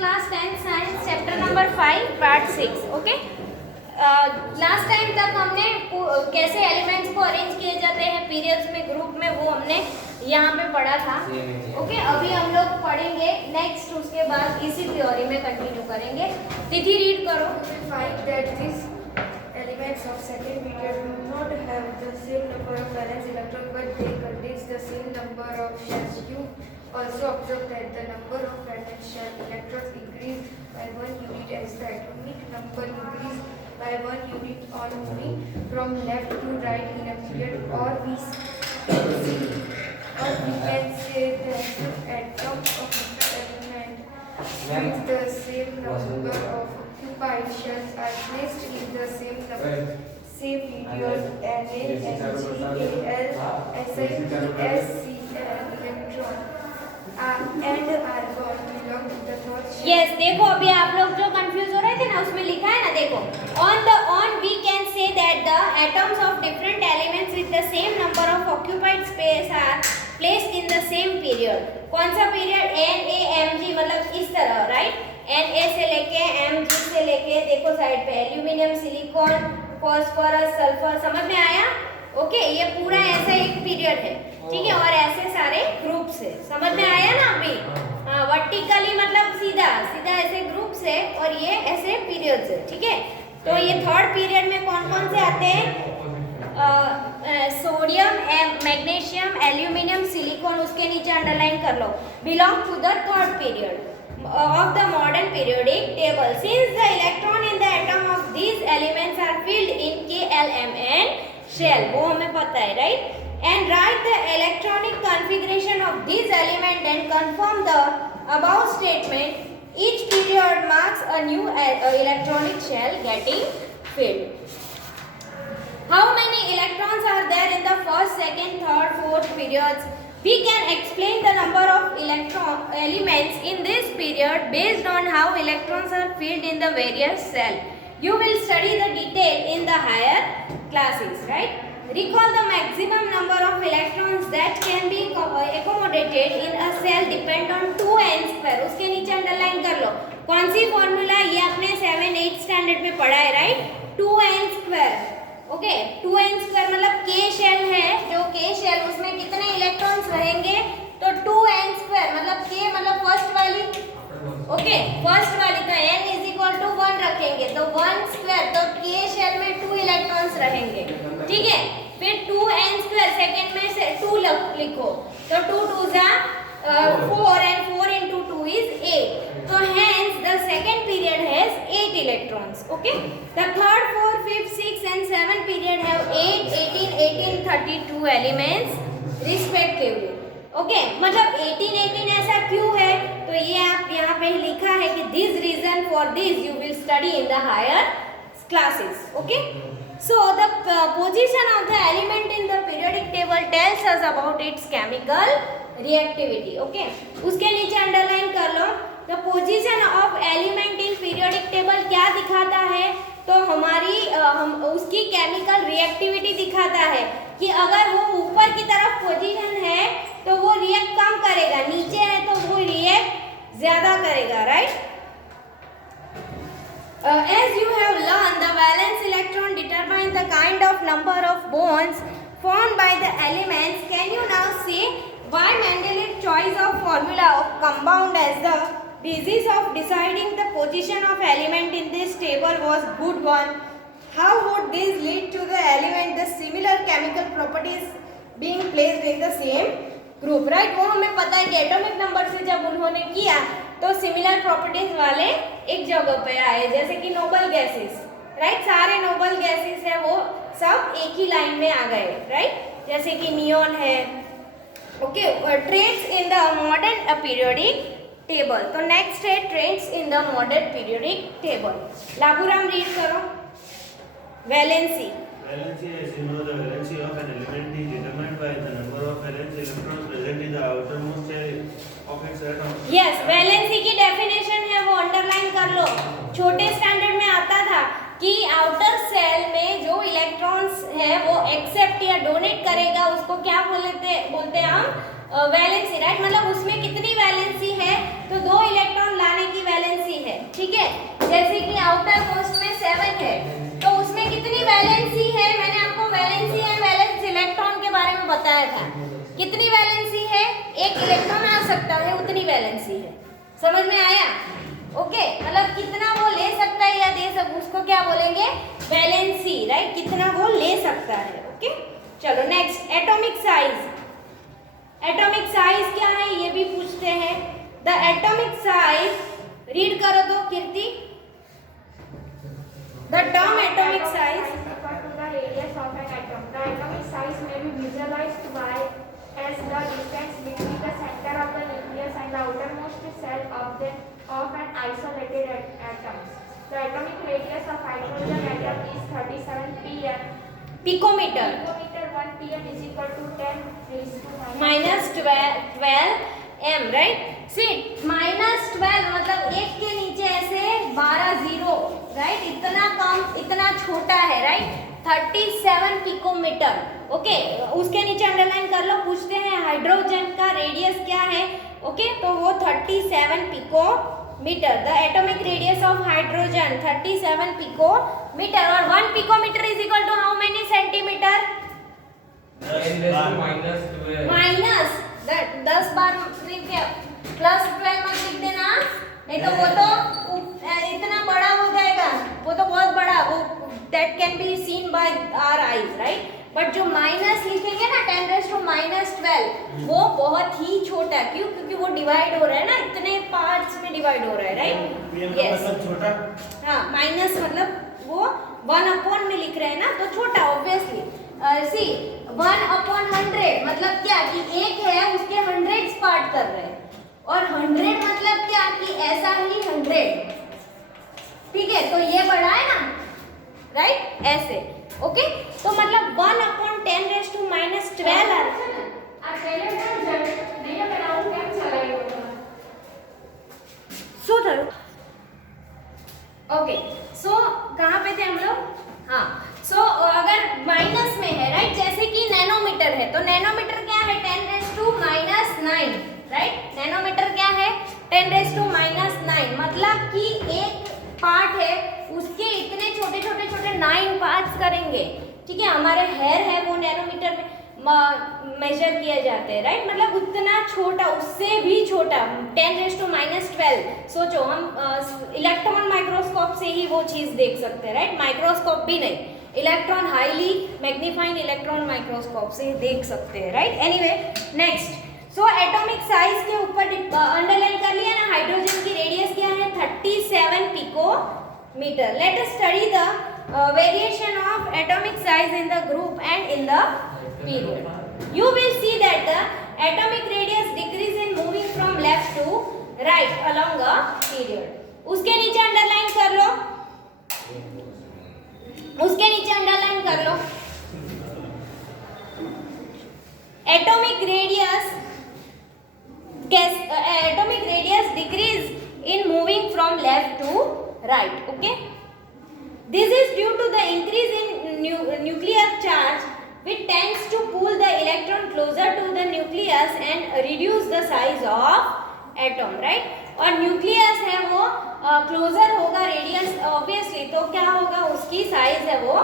class 10 science chapter number 5 part 6 okay. Last time तक हमने कैसे एलिमेंट्स को अरेंज किए जाते हैं पीरियड्स में, ग्रुप में, वो हमने यहाँ पे पढ़ा था। ओके, अभी हम लोग पढ़ेंगे नेक्स्ट, उसके बाद इसी थ्योरी में कंटिन्यू करेंगे। तिथि रीड करो। Find that these elements of second period do not have the same number of valence electrons, but they contain the same number of shells. You also observe that the number of valence shell electrons increase by 1 unit as the atomic number increase by 1 unit on moving from left to right in a period, or we can say that the atom of element with the same number of occupied shells are placed in the same period, Na, Mg, Al, Si, Sc electron and argon belong to the third shell. Yes, देखो अभी आप लोग जो confuse हो रहे थे ना, उसमें लिखा है ना, देखो on we can say that the atoms of different elements with the same number of occupied space are placed in the same period. कौन सा पीरियड? NaMg, मतलब इस तरह, राइट? Na से लेके Mg से लेके, देखो साइड पे एल्यूमिनियम, सिलिकॉन, फास्फोरस, सल्फर, समझ में आया? ओके, ये पूरा ऐसा एक पीरियड है, ठीक है, और ऐसे सारे ग्रुप्स है, समझ में आया ना अभी? हाँ, वर्टिकली मतलब सीधा सीधा ऐसे ग्रुप्स है, और ये ऐसे पीरियड्स है, ठीक है। तो ये थर्ड पीरियड में कौन कौन से आते हैं? सोडियम, मैग्नीशियम, एल्यूमिनियम, सिलिकॉन, उसके नीचे अंडरलाइन कर लो, belong to the third period of the modern periodic table, since the electron in the atom of these elements are filled in K, L, M and shell, वो हमें पता है, right? And write the electronic configuration of these elements and confirm the above statement. Each period marks a new electronic shell getting filled. How many electrons are there in the first, second, third, fourth periods? We can explain the number of elements in this period based on how electrons are filled in the various cells. You will study the detail in the higher classes, right? Recall the maximum number of electrons that can be accommodated in a cell depend on 2n square. उसके नीचे underline कर लो, कौन सी formula? ये आपने 7-8 standard में पढ़ा है, right? 2n square. Okay, 2n square मतलब K शेल है, जो K शेल उसमें कितने इलेक्ट्रॉन्स रहेंगे? तो 2n स्क्वायर मतलब K मतलब फर्स्ट वाली, ओके, फर्स्ट वाली का n इज इक्वल टू 1 रखेंगे, तो 1 स्क्वायर, तो K शेल में 2 इलेक्ट्रॉन्स रहेंगे, ठीक है। फिर 2n स्क्वायर सेकंड में से 2 लिखो, तो 2 2 जा 4 and 4 into 2 is 8. So hence the second period has 8 electrons. Okay. The third, fourth, fifth, sixth and seventh period have 8, 18, 18, 32 elements respectively. Okay. मतलब 18, 18 ऐसा क्यों है? तो ये आप यहाँ पे लिखा है कि this reason for this you will study in the higher classes. Okay. So the position of the element in the periodic table tells us about its chemical reactivity. Okay. उसके नीचे अंडरलाइन कर लो, the position of element in periodic table क्या दिखाता है? तो हमारी उसकी chemical reactivity दिखाता है कि अगर वो ऊपर की तरफ पोजीशन है तो वो रिएक्ट कम करेगा, नीचे है तो वो रिएक्ट ज्यादा करेगा, right? As you have learned, the valence electron determines the kind of number of bonds formed by the elements. Can you now say why Mendeleev's choice of formula of compound as the basis of deciding the position of element in this table was good one? How would this lead to the element the similar chemical properties being placed in the same group, right? वो हमें पता है कि atomic number से जब उन्होंने किया तो सिमिलर प्रॉपर्टीज वाले एक जगह पे आए, जैसे कि नोबल गैसेस, राइट? सारे नोबल गैसेस है वो सब एक ही लाइन में आ गए, राइट? जैसे कि नियॉन है। Okay, trends in the modern periodic table. तो नेक्स्ट है trends in the modern periodic table. Laburam read करो। Valency. Valency, as you know, the valency of an element is determined by the number of valence electrons present in the outermost shell of its atom. Yes, valency की definition है वो underline कर लो। छोटे standard में आता था कि outer cell में जो इलेक्ट्रॉन्स है वो एक्सेप्ट या डोनेट करेगा, उसको क्या बोलते हैं हम? Valency, right? मतलब उसमें कितनी वैलेंसी है? तो 2 इलेक्ट्रॉन लाने की वैलेंसी एक इलेक्ट्रॉन आ सकता है उतनी वैलेंसी है। समझ में आया? ओके, मतलब कितना वो ले सकता है या दे सकता, उसको क्या बोलेंगे? Valency, right? कितना वो ले सकता है। ओके, चलो next, atomic size. Atomic size क्या है ये भी पूछते हैं। द एटॉमिक साइज, रीड करो तो Kirti. The term atomic size equal to the radius of an atom. The atomic size may be visualized by as the distance between the center of the nucleus and the outermost cell of an isolated atom. The atomic radius of hydrogen atom is 37 pm. Picometer. Picometer 1 pm is equal to 10 raised to minus 12 m, right? सी -12 मतलब एक के नीचे ऐसे 12 zero, right? इतना कम, इतना छोटा है, राइट? 37 पिकोमीटर। ओके, उसके नीचे अंडरलाइन कर लो। पूछते हैं हाइड्रोजन का रेडियस क्या है? ओके, तो वो 37 picometre. The atomic radius of hydrogen 37 picometre. और 1 picometre is equal to how many centimetre? Minus 10 बार प्लस 12 मत लिख देना, नहीं तो वो तो इतना बड़ा हो जाएगा, वो तो बहुत बड़ा, वो that can be seen by our eyes, right? But जो माइनस लिखेंगे ना 10⁻⁻12 वो बहुत ही छोटा है। क्यों? क्योंकि वो डिवाइड हो रहा है ना, इतने पार्ट्स में डिवाइड हो रहा है, राइट? यस, छोटा। हाँ, माइनस मतलब वो 1 में लिख रहे हैं ना, तो छोटा ऑब्वियसली। सी 1/100 मतलब क्या कि एक है उसके 100 पार्ट कर रहे हैं, और 100 मतलब क्या कि ऐसा ही 100, ठीक है? तो ये बड़ा है ना, राइट? ऐसे। ओके, तो मतलब 1/10⁻⁻12 आ रहा है। ओके, सो कहाँ पे थे हम लोग? हाँ, सो अगर माइनस में है, राइट? जैसे कि नैनोमीटर है, तो नैनोमीटर क्या है? 10⁻⁹, राइट? नैनोमीटर क्या है? 10⁻⁹, मतलब कि एक पार्ट है उसके इतने छोटे छोटे छोटे 9 पार्ट्स करेंगे, ठीक है? हमारे हेयर है वो नैनोमीटर में मेजर किए जाते हैं, राइट? मतलब उतना छोटा, उससे भी छोटा 10⁻⁻12। सोचो, हम इलेक्ट्रॉन माइक्रोस्कोप से ही वो चीज़ देख सकते हैं, राइट? माइक्रोस्कोप भी नहीं, electron highly magnifying electron microscope से देख सकते हैं, right? Anyway, next, so atomic size के ऊपर अंडरलाइन कर लिया ना, हाइड्रोजन की रेडियस क्या है? 37 picometre. Let us study the variation of atomic size in the group and in the period. You will see that the atomic radius decrease in moving from left to right along a period. उसके नीचे underline कर लो, उसके नीचे underline कर लो। Atomic radius decrease in moving from left to right. Okay. This is due to the increase in nuclear charge, which tends to pull the electron closer to the nucleus and reduce the size of atom, right? और nucleus है वो closure होगा radius obviously, तो क्या होगा? उसकी size है वो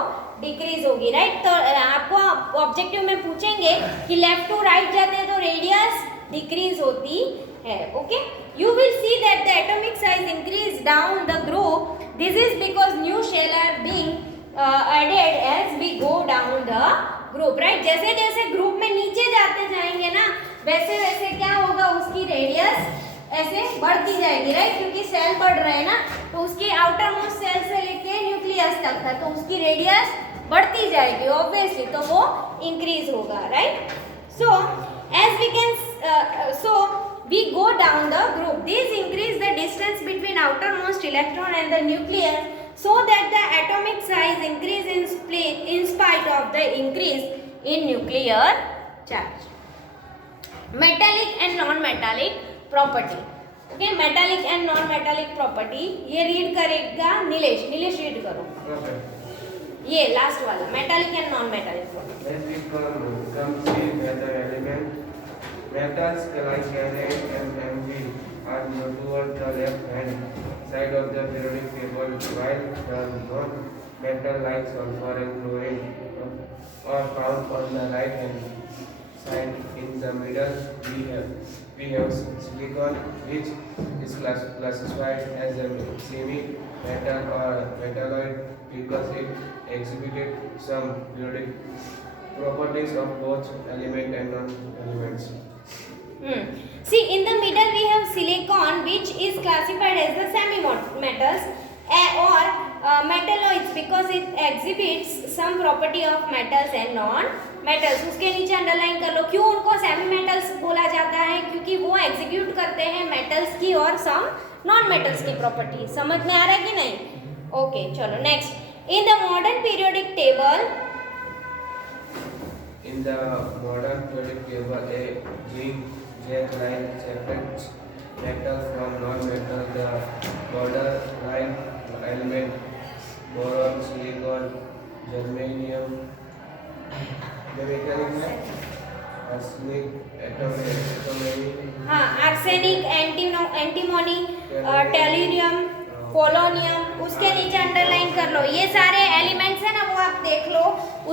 डिक्रीज होगी, राइट? तो आपको ऑब्जेक्टिव में पूछेंगे कि लेफ्ट टू राइट जाते हैं तो रेडियस डिक्रीज होती है। Okay, you will see that the atomic size increase down the group. This is because new shell are being added as we go down the group, right? जैसे जैसे group में नीचे जाते जाएंगे ना, वैसे वैसे क्या होगा? उसकी रेडियस ऐसे बढ़ती जाएगी, राइट? क्योंकि सेल बढ़ रहे हैं ना, तो उसकी आउटर मोस्ट सेल से लेके न्यूक्लियस तक है, तो उसकी रेडियस बढ़ती जाएगी ऑब्वियसली, तो वो इंक्रीज होगा, right? So as we can we go down the group. This increase the distance between outermost electron and the nucleus, so that the atomic size increase in spite of the increase in nuclear charge. Metallic and non-metallic property. Okay, metallic and non-metallic property. ये read करेगा Nilesh. Nilesh read करो। ये last वाला metallic and non-metallic property. As we come see that the element metals like Ca and Mg are toward the left hand side of the periodic table, while the non-metal like sulfur and chlorine are found on the right hand and in the middle we have silicon, which is classified as a semi-metal or metalloid because it exhibits some periodic properties of both element and non-elements. See, in the middle we have silicon, which is classified as the semi-metals or metalloids because it exhibits some property of metals and non-metals. उसके नीचे underline कर लो क्यों उनको semi metals बोला जाता है, क्योंकि वो एग्जीक्यूट करते हैं मेटल्स की और सम नॉन मेटल्स की प्रॉपर्टी. समझ में आ रहा है कि नहीं? ओके, चलो next. In the modern periodic table, In the modern periodic table, a zinc line separates metal from non-metal. The borderline element boron, silicon, germanium, arsenic, antimony, हाँ, arsenic, antimony, tellurium, polonium. उसके नीचे underline कर लो. ये सारे elements है ना, वो आप देख लो,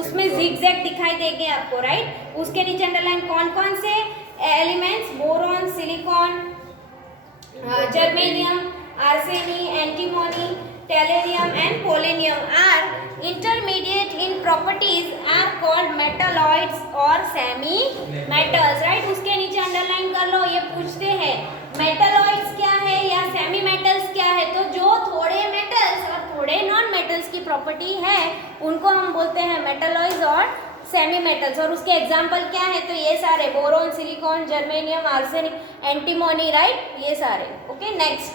उसमें जिगजैग दिखाई देंगे आपको, राइट. उसके नीचे अंडरलाइन कौन कौन से elements, boron, silicon, germanium, arsenic, antimony, tellurium and polonium are intermediate in properties are called metalloids or semi metals, right. उसके नीचे अंडरलाइन कर लो. ये पूछते हैं metalloids क्या है या semi metals क्या है, तो जो थोड़े metals और थोड़े non metals की प्रॉपर्टी है उनको हम बोलते हैं metalloids और सेमी मेटल्स. और उसके एग्जाम्पल क्या है, तो ये सारे boron, silicon, germanium, arsenic, antimony, right, ये सारे. Okay, next.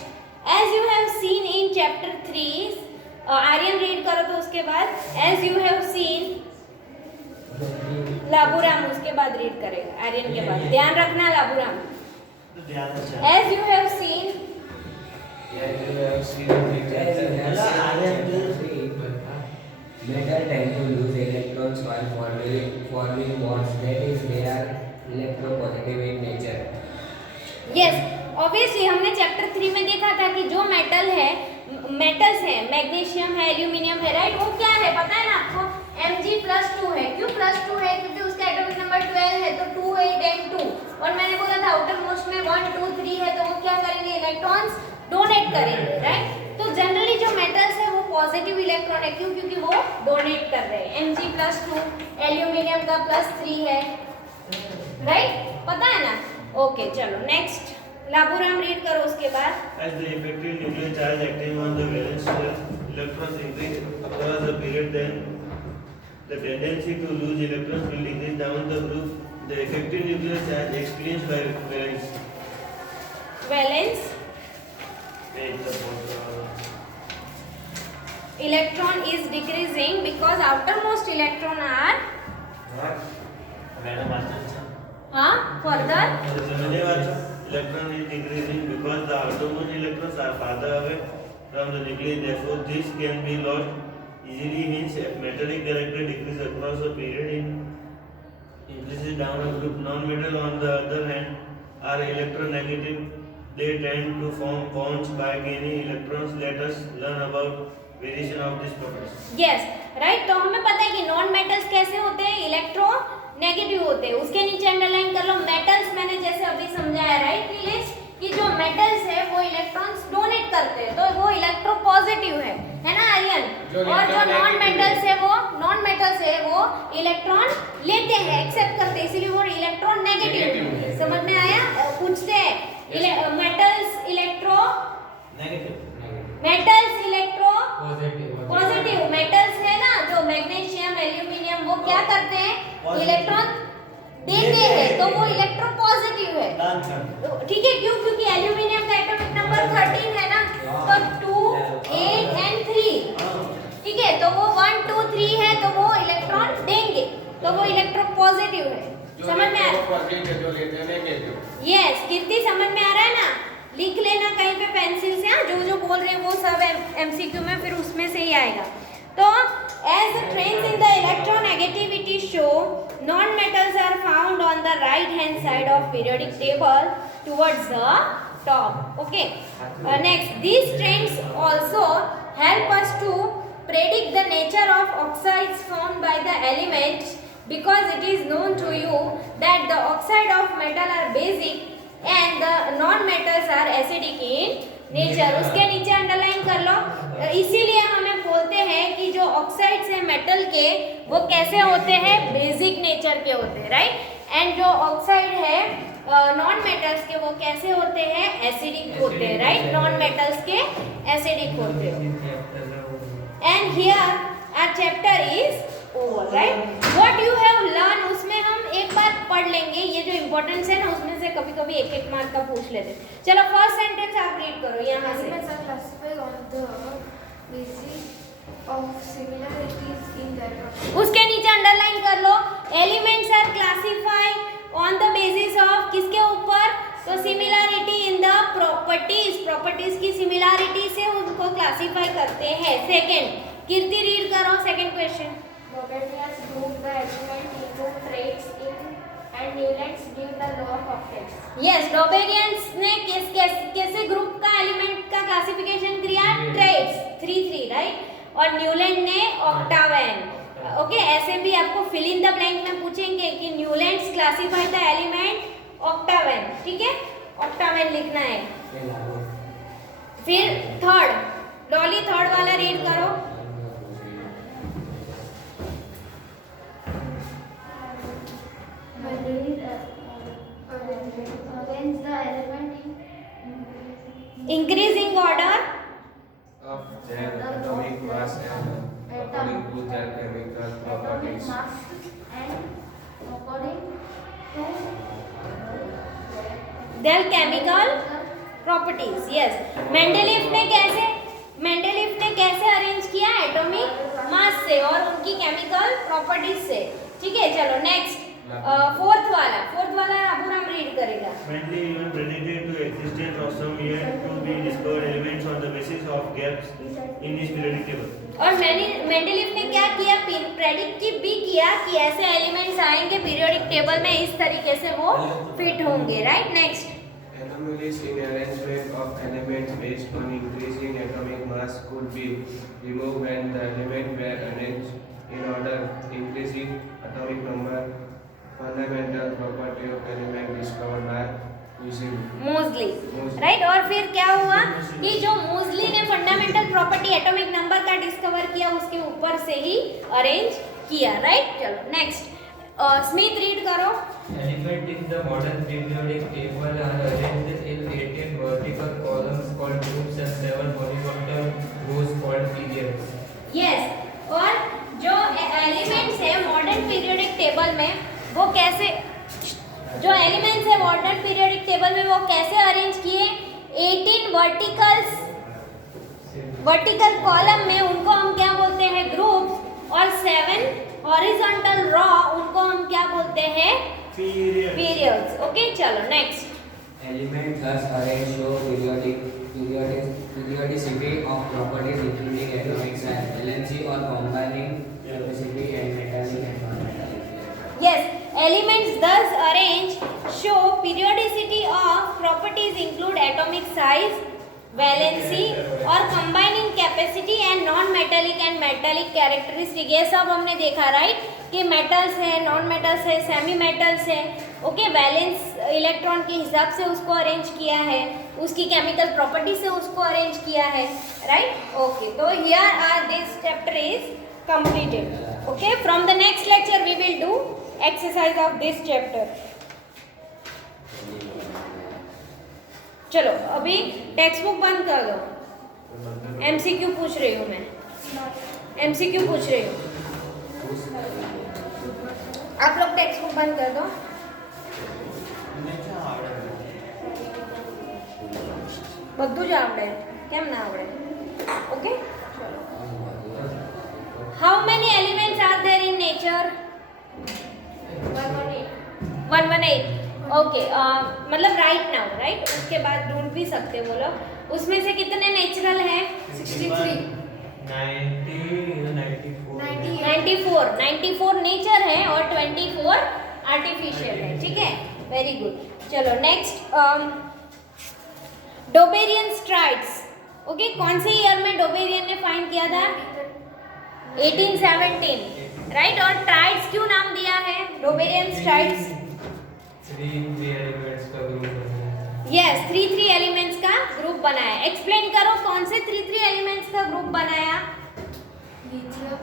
As you have seen in chapter 3, Aryan read करो तो उसके बाद. As you have seen, Laburam उसके बाद रीड करेगा आर्यन के बाद. ध्यान रखना Laburam. As you have seen, metal tend to lose electrons while forming bonds, that is they are electropositive in nature. Yes, obviously हमने चैप्टर 3 में देखा था कि जो मेटल है, मेटल्स है, मैग्नीशियम है, एल्यूमिनियम है, राइट, वो क्या है पता है ना आपको, Mg+2 है. क्यों +2 है, क्योंकि उसका एटॉमिक नंबर 12 है, तो 2 8 and 2. और मैंने बोला था आउटर मोस्ट में 1 2 3 है, तो वो क्या करेंगे, इलेक्ट्रॉन्स डोनेट करेंगे, राइट. तो जनरली जो मेटल्स है वो पॉजिटिव इलेक्ट्रॉन है. क्यों, क्योंकि वो डोनेट कर रहे हैं. Mg+2, एल्यूमिनियम का +3 है, राइट, पता है ना. ओके, चलो नेक्स्ट. लाबूराम रीड करो उसके बाद. As the effective nuclear charge acting on the valence shell, electrons increase across the period, then the tendency to lose electrons will decrease down the group. The effective nuclear charge explains by valence. Valence, electron is decreasing because outermost electron are further. Electron is decreasing because the outermost electrons are farther away from the nucleus. Therefore, this can be lost easily. Hence, metallic character decreases across the period. Increases down a group. Non-metal, on the other hand, are electronegative. They tend to form bonds by gaining electrons. Let us learn about variation of this property. Yes, right. तो हमें पता है कि non metals कैसे होते हैं, electro negative होते हैं. उसके नीचे अंडरलाइन कर लो. मेटल्स मैंने जैसे अभी समझाया, राइट नीलेश, कि जो मेटल्स है वो इलेक्ट्रॉन्स डोनेट करते हैं, तो वो इलेक्ट्रो पॉजिटिव है ना आर्यन. और जो नॉन मेटल्स है वो इलेक्ट्रॉन लेते हैं, एक्सेप्ट करते हैं, इसलिए वो इलेक्ट्रॉन नेगेटिव. समझ में आया. पूछते हैं मेटल्स इलेक्ट्रो पॉजिटिव. मेटल्स है ना जो मैग्नीशियम, एल्यूमिनियम, वो क्या करते हैं, इलेक्ट्रॉन देते हैं, तो वो इलेक्ट्रो पॉजिटिव है. ठीक है, क्यों, क्योंकि एल्यूमिनियम का एटॉमिक नंबर 13 है ना, तो 2 8 and 3. ठीक है, तो वो 1 2 3 है, तो वो इलेक्ट्रॉन देंगे, तो वो इलेक्ट्रो पॉजिटिव है. समझ में आ रहा है? यस, कीर्ति समझ में आ रहा है ना. लिख लेना कहीं पे पेंसिल से. हाँ, जो बोल रहे हैं वो सब MCQ में फिर उसमें से ही आएगा. तो as the trends in the electronegativity show, non-metals are found on the right hand side of periodic table towards the top. Okay. Next, these trends also help us to predict the nature of oxides formed by the elements because it is known to you that the oxide of metal are basic and the non-metals are acidic in nature. उसके नीचे underline कर लो. इसीलिए हमें बोलते हैं कि जो oxides है मेटल के वो कैसे होते हैं, बेसिक नेचर के होते हैं, राइट. एंड जो ऑक्साइड है नॉन मेटल्स के वो कैसे होते हैं, एसिडिक होते हैं, राइट. नॉन मेटल्स के एसिडिक होते हैं. And here our chapter is over, right. What you have learn उसमें हम एक बार पढ़ लेंगे. ये जो इम्पोर्टेंस है ना उसमें से कभी कभी एक एक मार्क का पूछ लेते. चलो फर्स्ट सेंटेंस आप रीड करो यहाँ से. Elements are classified on the basis of similarities in their properties. उसके नीचे अंडरलाइन कर लो. Elements are classified on the basis of किसके ऊपर, तो similarity in the properties. Properties की सिमिलरिटी से उनको क्लासिफाई करते हैं. सेकंड कीर्ति रीड करो second question. Doberians group the element into traits in and Newlands give the law of octaves. Yes, Doberians ने कैसे ग्रुप का एलिमेंट का क्लासिफिकेशन किया, ट्रेड्स 3 राइट. और न्यूलैंड ने ऑक्टावेन. ओके, ऐसे भी आपको फिल इन द ब्लैंक में पूछेंगे कि न्यूलैंड्स क्लासिफाई द एलिमेंट ऑक्टावेन. ठीक है, ऑक्टावेन लिखना है. फिर थर्ड डॉली थर्ड वाला रीड करो. Arrange the element in increasing order of their atomic mass and according to their chemical atomic properties. mass and according to there chemical properties. Yes, Mendeleev ने कैसे arrange किया, एटॉमिक मास से और उनकी chemical properties से. ठीक है, चलो नेक्स्ट फोर्थ वाला अबूराम रीड करेगा. Mendeleev even predicted to existence of some yet to be discovered elements on the basis of gaps in his periodic table. और मेंडेलीफ ने क्या किया, प्रेडिक्ट भी किया कि ऐसे एलिमेंट्स आएंगे पीरियोडिक टेबल में, इस तरीके से वो फिट होंगे, right. Next Anomalies in arrangement of elements based on increasing atomic mass could be removed when the elements were arranged in order increasing atomic number. Fundamental property of element discovered by Moseley, right. और फिर क्या हुआ कि जो Moseley ने fundamental property atomic number का discover किया उसके ऊपर से ही अरेंज किया, राइट. चलो नेक्स्ट स्मिथ रीड करो. Elements in the modern periodic table are arranged in 18 vertical columns called groups and 7 horizontal rows called periods. Yes, और जो एलिमेंट्स है मॉडर्न पीरियोडिक टेबल में वो कैसे, जो एलिमेंट्स है मॉडर्न पीरियोडिक टेबल में वो कैसे अरेंज किए, 18 वर्टिकल कॉलम में उनको हम क्या बोलते हैं, ग्रुप्स. और 7 हॉरिजॉन्टल रॉ उनको हम क्या बोलते हैं, पीरियड्स. ओके, चलो next. Elements thus arranged show periodicity of properties including atomic size, valency or combining capacity and metallic and non-metallic. Yes, elements thus arranged show periodicity of properties include atomic size, valency और combining capacity and non-metallic and metallic characteristic. ये सब हमने देखा, right, कि metals है, non metals है, semi metals है. Okay, valence electron के हिसाब से उसको अरेंज किया है, उसकी केमिकल प्रॉपर्टी से उसको अरेंज किया है, राइट. ओके, तो here are this chapter is completed. Okay, from the next lecture we will do exercise of this chapter. चलो अभी टेक्स्ट बुक बंद कर दो. MCQ पूछ रही हूँ मैं, MCQ पूछ रही हूँ. आप लोग टेक्स्ट बुक बंद कर दो. બધું જ આવડે, કેમ ના આવડે? ઓકે, ચલો. How many elements are there in nature? 118. Okay, मतलब राइट नाउ, राइट. उसके बाद ढूंढ भी सकते वो लोग. उसमें से कितने नेचुरल हैं? 63. 94 नेचर है और 24 आर्टिफिशियल है. ठीक है, वेरी गुड. चलो नेक्स्ट, डोबेरियन स्ट्राइड्स. ओके, कौन से ईयर में डोबेरियन ने फाइंड किया था? 1817. राइट। और ट्राइड्स क्यों नाम दिया है, डोबेरियन ट्राइड्स? 3 एलिमेंट्स का ग्रुप है। यस, 3 एलिमेंट्स का ग्रुप बनाया। एक्सप्लेन करो कौन से 3 एलिमेंट्स का ग्रुप बनाया? लिथियम।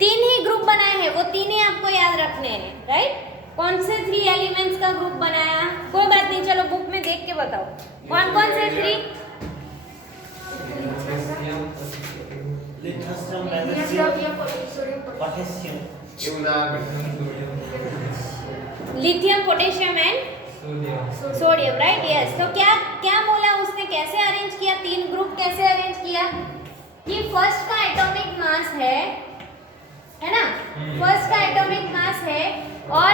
3 ही ग्रुप बनाए हैं, वो 3 ही आपको याद रखने हैं, राइट। कौन से 3 एलिमेंट्स का ग्रुप बनाया? कोई बात नहीं, चलो बुक में देख के बताओ कौन कौन से 3? Lithium, potassium and sodium, right. Yes, तो क्या क्या बोला उसने, कैसे अरेंज किया 3 ग्रुप, कैसे अरेंज किया कि फर्स्ट का एटॉमिक मास है ना, फर्स्ट का एटॉमिक मास है और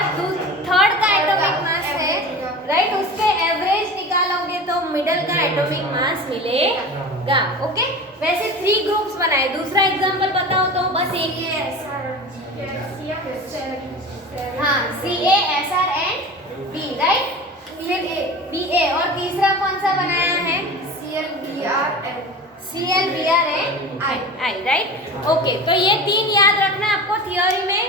थर्ड का एटॉमिक मास है, राइट। उसके एवरेज निकालोगे तो मिडल का एटॉमिक मास मिलेगा, ओके। वैसे 3 ग्रुप्स बनाए। दूसरा एग्जांपल बताओ तो बस एक ही है। हाँ, CaSr and B, right, Ba। और तीसरा कौन सा बनाया है? ClBr and I, right. Okay, तो ये 3 याद रखना आपको। थियोरी में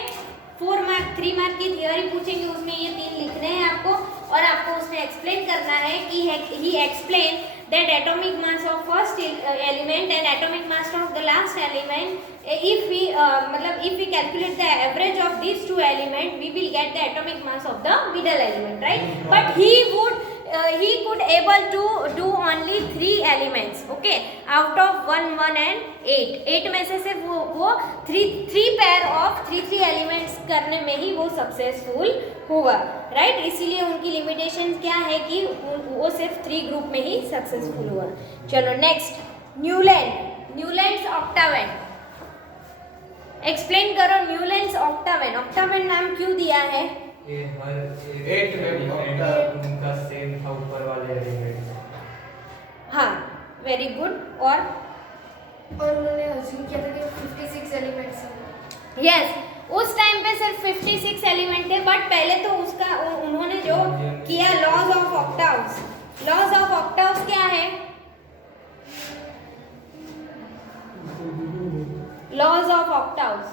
4 मार्क 3 मार्क की थियोरी पूछेंगे, उसमें ये 3 लिखने हैं आपको और आपको उसमें एक्सप्लेन करना है कि he explain that atomic mass of first element and atomic mass of the last element. If we calculate the average of these 2 element we will get the atomic mass of the middle element, right? But he could able to do only 3 elements, okay, out of 1 1 and 8 में से सिर्फ वो 3 pair of 3 elements करने में ही वो successful हुआ, right. इसीलिए उनकी लिमिटेशन क्या है कि वो सिर्फ 3 ग्रुप में ही सक्सेसफुल हुआ। चलो नेक्स्ट, न्यूलैंड्स ऑक्टावेन। एक्सप्लेन करो न्यूलैंड्स ऑक्टावेन। ऑक्टावेन नाम क्यों दिया है? ये हर 8 में उनका सेम था ऊपर वाले एलिमेंट। हाँ, वेरी गुड। और उन्होंने अज्यूम किया था कि 56 एलिमेंट्स हैं। यस, उस टाइम पे सिर्फ 56 एलिमेंट थे, बट पहले तो उसका उन्होंने जो किया laws of octaves. Laws of octaves क्या है? Laws of octaves,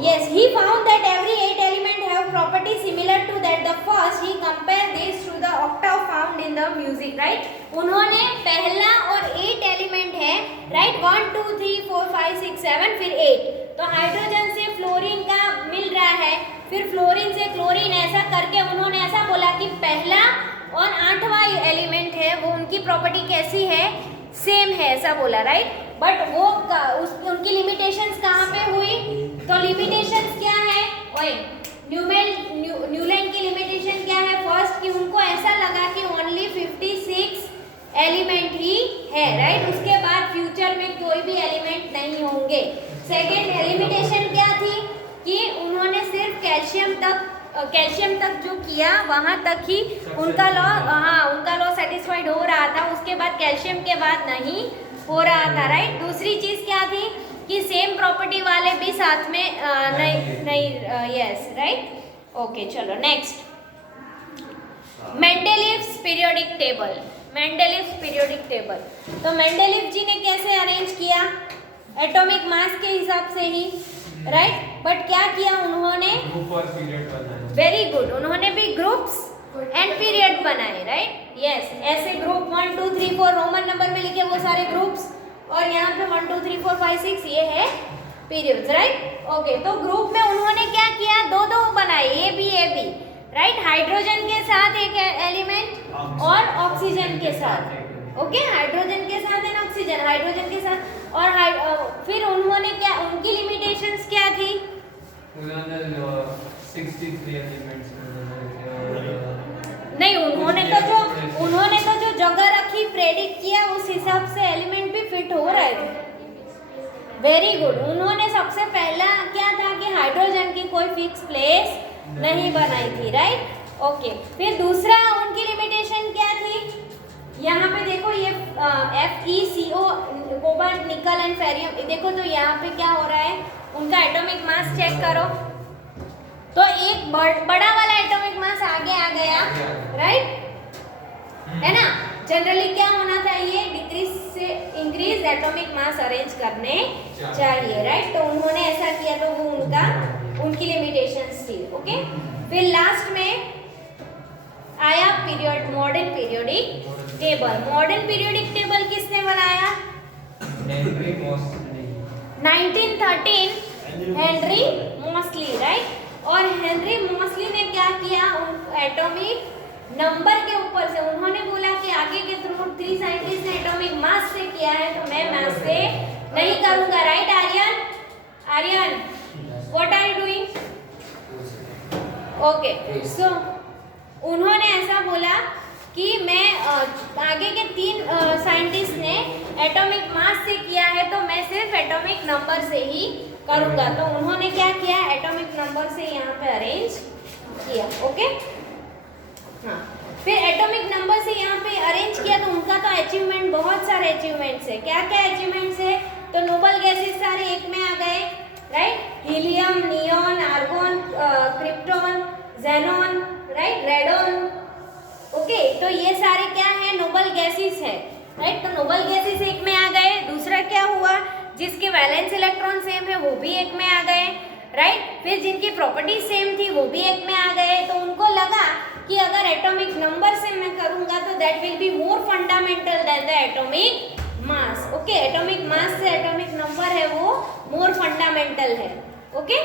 yes, he found that every 8 element have property similar to that the first. He compared this to the octave found in the music, right? उन्होंने पहला और 8 element है, right, 1 2 3 4 5 6 7 फिर 8। तो hydrogen से fluorine का मिल रहा है, फिर फ्लोरीन से क्लोरीन, ऐसा करके उन्होंने ऐसा बोला कि पहला और 8वां एलिमेंट है वो उनकी प्रॉपर्टी कैसी है, सेम है, ऐसा बोला, राइट। बट वो उनकी लिमिटेशंस कहाँ पे हुई? तो लिमिटेशंस क्या है? ओए, न्यूलैंड की लिमिटेशन क्या है? फर्स्ट कि उनको ऐसा लगा कि ओनली 56 एलिमेंट ही है, राइट। उसके बाद फ्यूचर में कोई भी एलिमेंट नहीं होंगे। सेकेंड लिमिटेशन क्या थी कि उन्होंने सिर्फ कैल्शियम तक जो किया वहाँ तक ही उनका लॉ सेटिस्फाइड हो रहा था, उसके बाद कैल्शियम के बाद नहीं हो रहा था, राइट। दूसरी चीज़ क्या थी कि सेम प्रॉपर्टी वाले भी साथ में नहीं, यस, राइट। ओके, चलो next, Mendeleev's periodic table. Mendeleev's periodic table, तो मेंडेलीव जी ने कैसे अरेंज किया? एटॉमिक मास के हिसाब से ही, राइट। बट क्या किया उन्होंने? ग्रुप और पीरियड बनाए। वेरी गुड, उन्होंने भी ग्रुप्स एंड पीरियड बनाए, राइट। यस, ऐसे ग्रुप 1 2 3 4 रोमन नंबर में लिखे वो सारे ग्रुप्स, और यहाँ पे 1 2 3 4 5 6 ये है पीरियड्स, राइट। ओके, तो ग्रुप में उन्होंने क्या किया? दो बनाए, ए बी, राइट। हाइड्रोजन के साथ एक एलिमेंट और ऑक्सीजन के साथ, ओके, हाइड्रोजन के साथ एंड ऑक्सीजन, हाइड्रोजन के साथ और फिर उन्होंने क्या, उनकी लिमिटेशंस क्या थी? उन्होंने 63 एलिमेंट्स नहीं, उन्होंने तो जो जगह रखी, प्रेडिक्ट किया, उस हिसाब से एलिमेंट भी फिट हो रहे थे। Very good. उन्होंने सबसे पहला क्या था कि हाइड्रोजन की कोई फिक्स प्लेस नहीं बनाई थी, राइट। ओके, फिर दूसरा उनकी लिमिटेशन क्या थी? यहाँ पे देखो, ये FeCO, कोबाल्ट, निकल एंड फेरियम, देखो तो यहाँ पे क्या हो रहा है, उनका एटॉमिक मास चेक करो, तो एक बड़ा वाला एटॉमिक मास आगे आ गया, राइट। है ना। जनरली क्या होना चाहिए, डिक्रीज से इंक्रीज एटॉमिक मास अरेंज करने चाहिए, राइट। तो उन्होंने ऐसा किया तो वो उनकी लिमिटेशंस थी। ओके, फिर लास्ट में आया period modern periodic table. Modern periodic table किसने बनाया? Henry Moseley. 1913 Henry Moseley, right. और हेनरी मॉसली ने क्या किया, एटॉमिक नंबर के ऊपर से उन्होंने बोला कि आगे के थ्रू 3 साइंटिस्ट ने एटॉमिक मास से किया है तो मैं मास से नहीं करूंगा, right Aryan? Aryan, what are you doing? Okay, so उन्होंने ऐसा बोला कि मैं आगे के 3 साइंटिस्ट ने एटॉमिक मास से किया है तो मैं सिर्फ एटॉमिक नंबर से ही करूंगा। तो उन्होंने क्या किया, एटॉमिक नंबर से यहाँ पे अरेंज किया। ओके, हाँ, फिर एटॉमिक नंबर से यहाँ पे अरेंज किया तो उनका तो अचीवमेंट, बहुत सारे अचीवमेंट्स है। क्या क्या अचीवमेंट्स है? तो नोबल गैसेस सारे एक में आ गए, right. Helium, neon, argon, krypton, xenon, right, radon. Okay, तो ये सारे क्या है, नोबल गैसेस है, राइट। तो नोबल गैसेस एक में आ गए। दूसरा क्या हुआ, जिसके वैलेंस इलेक्ट्रॉन सेम है वो भी एक में आ गए, राइट। फिर जिनकी प्रॉपर्टी सेम थी वो भी एक में आ गए। तो उनको लगा कि अगर एटॉमिक नंबर से मैं करूंगा तो that will be more fundamental than the atomic mass. Okay, atomic mass से एटॉमिक नंबर है वो मोर फंडामेंटल है। ओके,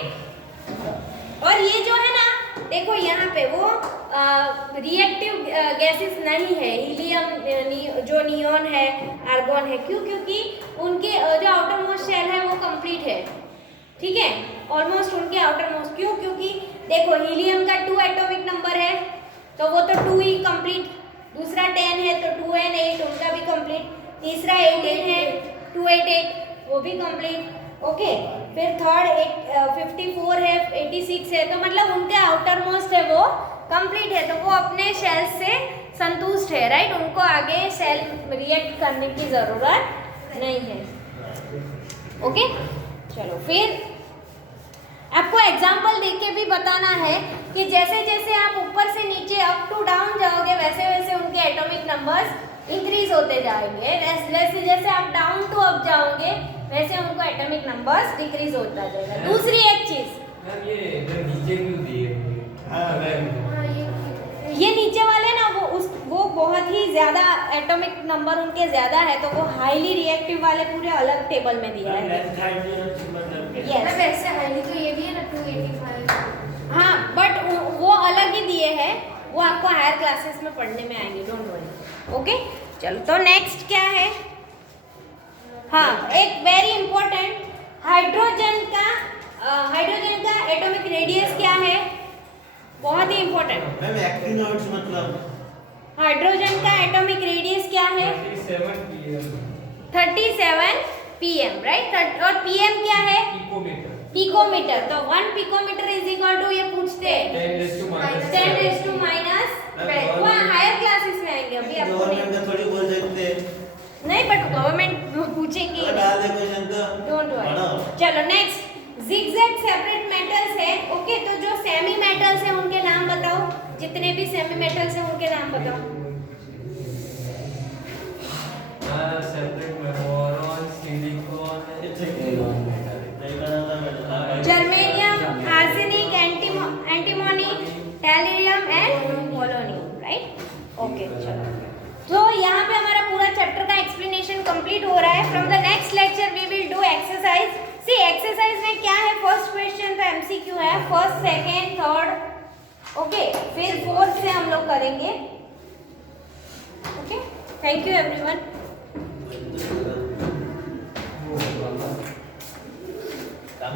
और ये जो है ना, देखो यहाँ पे वो रिएक्टिव गैसेस नहीं है, हीलियम जो नियॉन है, आर्गोन है। क्यों? क्योंकि उनके जो आउटर मोस्ट शेल है वो कंप्लीट है, ठीक है, ऑलमोस्ट उनके आउटर मोस्ट। क्यों? क्योंकि देखो हीलियम का 2 एटॉमिक नंबर है तो वो तो 2 ही कंप्लीट, दूसरा 10 है तो 2 and 8 उनका भी कंप्लीट, तीसरा 18 है 288 वो भी कंप्लीट। ओके, फिर थर्ड 54 है, 86 है, तो मतलब उनके आउटर मोस्ट है वो कंप्लीट है, तो वो अपने शेल से संतुष्ट है, राइट। उनको आगे सेल रिएक्ट करने की जरूरत नहीं है। ओके, चलो फिर आपको एग्जाम्पल देख के भी बताना है कि जैसे जैसे आप ऊपर से नीचे अप टू डाउन जाओगे वैसे वैसे उनके एटॉमिक नंबर्स इंक्रीज होते जाएंगे। जैसे जैसे आप डाउन टू अप जाओगे वैसे उनको एटॉमिक नंबर्स डिक्रीज होता जाएगा। दूसरी एक चीज, मैम ये इधर नीचे क्यों दिए? हाँ मैम, ये नीचे वाले ना वो बहुत ही ज्यादा एटॉमिक नंबर उनके ज्यादा है तो वो हाईली रिएक्टिव वाले पूरे अलग टेबल में दिया है। ना वैसे हाईली तो ये भी है ना 285। हाँ, बट वो अलग ही दिए हैं, वो आपको हायर क्लासेस में पढ़ने में आएंगे, डोंट वरी। ओके, चलो तो नेक्स्ट क्या है, हाँ एक वेरी इंपॉर्टेंट, हाइड्रोजन का एटॉमिक रेडियस क्या है, बहुत ही इंपॉर्टेंट। मैम एक्टिनॉइड्स मतलब हाइड्रोजन का एटॉमिक रेडियस क्या है? 37 pm 37 pm, राइट। और pm क्या है? पिकोमीटर। पिकोमीटर। तो 1 पिकोमीटर इज इक्वल टू, ये पूछते हैं 10 raised to minus 12। वो हायर क्लासेस में आएंगे, अभी आपको गवर्नमेंट नहीं, का थोड़ी बोल सकते हैं, नहीं बट गवर्नमेंट पूछेंगे, डाल दे क्वेश्चन तो डोंट वरी। चलो नेक्स्ट, जिगजैग सेपरेट मेटल्स है। ओके, तो जो सेमी मेटल्स है उनके नाम बताओ, जितने भी सेमी मेटल्स हैं उनके नाम बताओ। सेपरेट में boron, silicon, germanium, arsenic, antimony, thallium and polonium, right. Okay, चलो तो यहाँ पे हमारा पूरा चैप्टर का एक्सप्लेनेशन कंप्लीट हो रहा है। From the next lecture we will do exercise. See exercise में क्या है, फर्स्ट क्वेश्चन पे एमसीक्यू है, फर्स्ट, सेकंड, थर्ड, ओके, फिर फोर्थ से हम लोग करेंगे। Okay, thank you everyone. काम